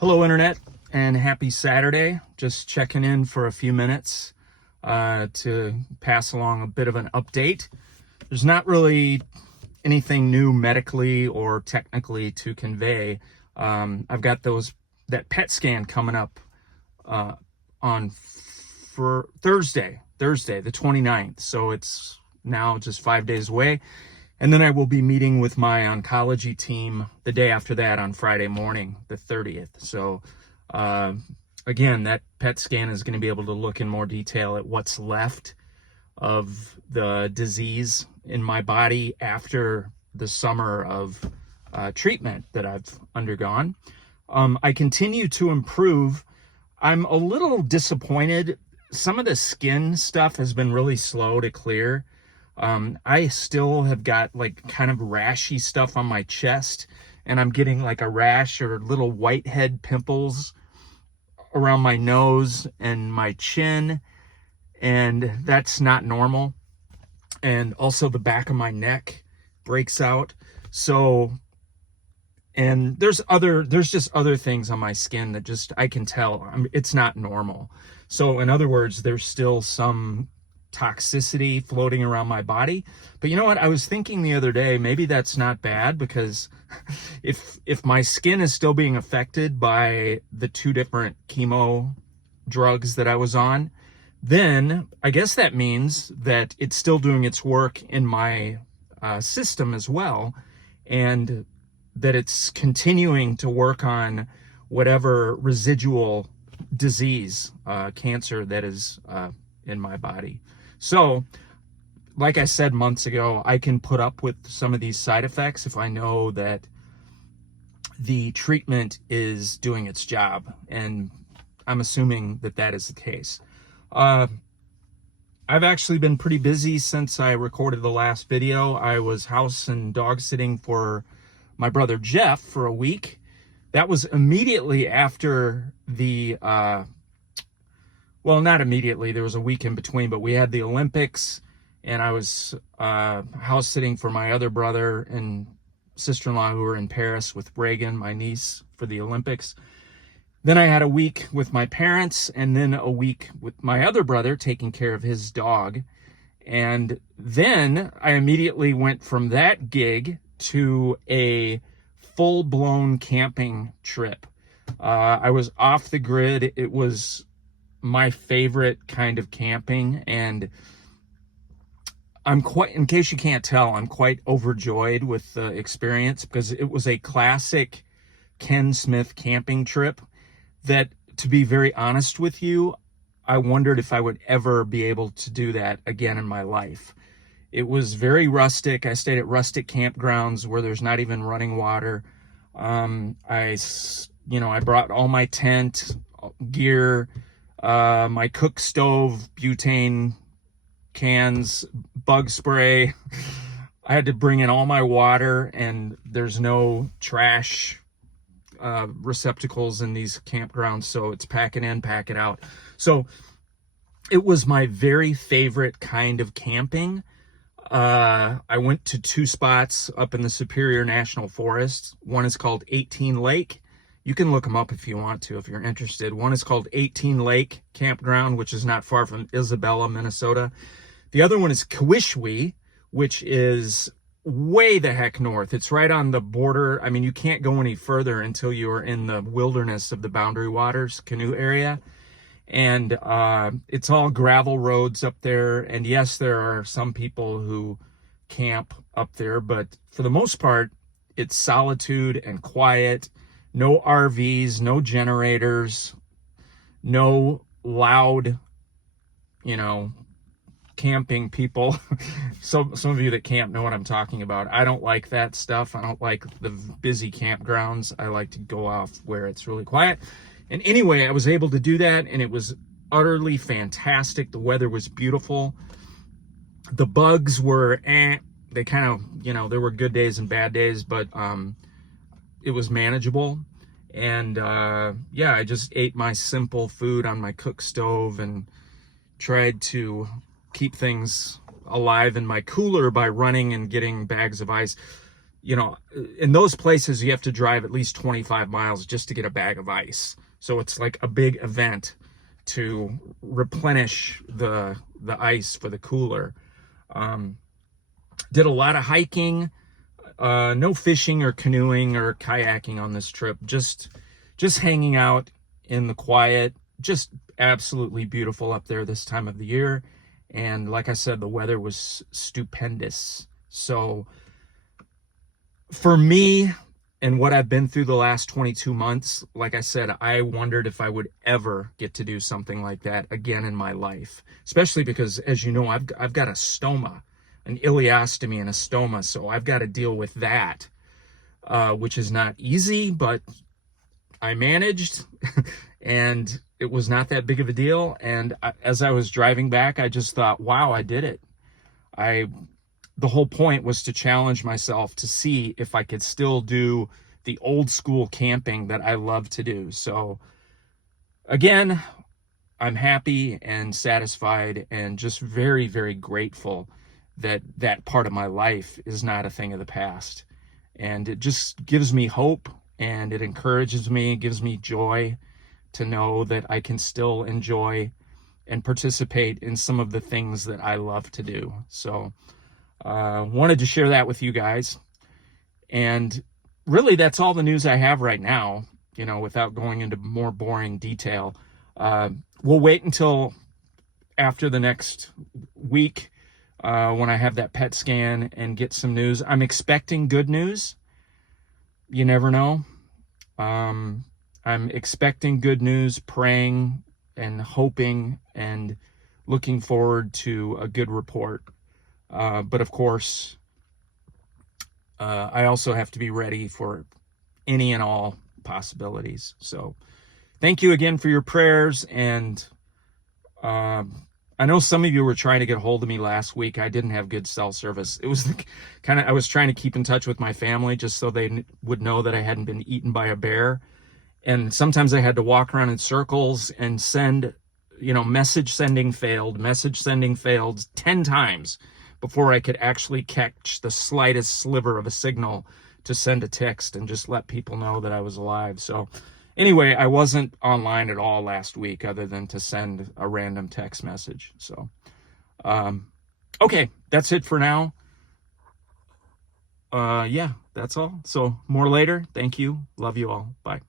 Hello, Internet, and happy Saturday. Just checking in for a few minutes to pass along a bit of an update. There's not really anything new medically or technically to convey. I've got that PET scan coming up for Thursday, the 29th. So it's now just 5 days away. And then I will be meeting with my oncology team the day after that on Friday morning, the 30th. So again, that PET scan is going to be able to look in more detail at what's left of the disease in my body after the summer of treatment that I've undergone. I continue to improve. I'm a little disappointed. Some of the skin stuff has been really slow to clear. I still have got like kind of rashy stuff on my chest, and I'm getting like a rash or little whitehead pimples around my nose and my chin, and that's not normal. And also the back of my neck breaks out. So, and there's just other things on my skin that just, I can tell it's not normal. So in other words, there's still some toxicity floating around my body. But you know what? I was thinking the other day, maybe that's not bad, because if my skin is still being affected by the 2 different chemo drugs that I was on, then I guess that means that it's still doing its work in my system as well, and that it's continuing to work on whatever residual disease, cancer that is in my body. So, like I said months ago, I can put up with some of these side effects if I know that the treatment is doing its job, and I'm assuming that that is the case. I've actually been pretty busy since I recorded the last video. I was house and dog sitting for my brother Jeff for a week. That was immediately after the well, not immediately, there was a week in between, but we had the Olympics, and I was house sitting for my other brother and sister-in-law who were in Paris with Reagan, my niece, for the Olympics. Then I had a week with my parents, and then a week with my other brother taking care of his dog. And then I immediately went from that gig to a full-blown camping trip. I was off the grid. It was my favorite kind of camping, and I'm quite, in case you can't tell, I'm quite overjoyed with the experience, because it was a classic Ken Smith camping trip that, to be very honest with you, I wondered if I would ever be able to do that again in my life. It was very rustic. I stayed at rustic campgrounds where there's not even running water. I brought all my tent gear, my cook stove, butane cans, bug spray. I had to bring in all my water, and there's no trash receptacles in these campgrounds, so it's pack it in, pack it out. So it was my very favorite kind of camping. I went to 2 spots up in the Superior National Forest. One is called 18 Lake. You can look them up if you want to, if you're interested. One is called 18 Lake Campground, which is not far from Isabella, Minnesota. The other one is Kawishwe, which is way the heck north. It's right on the border. I mean, you can't go any further until you are in the wilderness of the Boundary Waters canoe area. And it's all gravel roads up there. And yes, there are some people who camp up there, but for the most part, it's solitude and quiet. No RVs, no generators, no loud, camping people. So some of you that camp know what I'm talking about. I don't like that stuff. I don't like the busy campgrounds. I like to go off where it's really quiet. And anyway, I was able to do that, and it was utterly fantastic. The weather was beautiful. The bugs were, they kind of, there were good days and bad days, but it was manageable. And yeah, I just ate my simple food on my cook stove and tried to keep things alive in my cooler by running and getting bags of ice. you know, in those places you have to drive at least 25 miles just to get a bag of ice. So it's like a big event to replenish the ice for the cooler. Did a lot of hiking, no fishing or canoeing or kayaking on this trip. Just hanging out in the quiet. Just absolutely beautiful up there this time of the year. And like I said, the weather was stupendous. So for me and what I've been through the last 22 months, like I said, I wondered if I would ever get to do something like that again in my life, especially because, as you know, I've got a stoma, an ileostomy and a stoma. So I've got to deal with that, which is not easy, but I managed and it was not that big of a deal. And as I was driving back, I just thought, wow, I did it. The whole point was to challenge myself to see if I could still do the old school camping that I love to do. So again, I'm happy and satisfied and just very, very grateful that that part of my life is not a thing of the past. And it just gives me hope, and it encourages me, it gives me joy to know that I can still enjoy and participate in some of the things that I love to do. So wanted to share that with you guys. And really, that's all the news I have right now, you know, without going into more boring detail. We'll wait until after the next week when I have that PET scan and get some news. I'm expecting good news. You never know. I'm expecting good news, praying and hoping and looking forward to a good report. But of course, I also have to be ready for any and all possibilities. So thank you again for your prayers. And I know some of you were trying to get a hold of me last week. I didn't have good cell service. It was I was trying to keep in touch with my family just so they would know that I hadn't been eaten by a bear. And sometimes I had to walk around in circles and send, you know, message sending failed 10 times before I could actually catch the slightest sliver of a signal to send a text and just let people know that I was alive. So anyway, I wasn't online at all last week other than to send a random text message. So, okay, that's it for now. Yeah, that's all. So more later. Thank you. Love you all. Bye.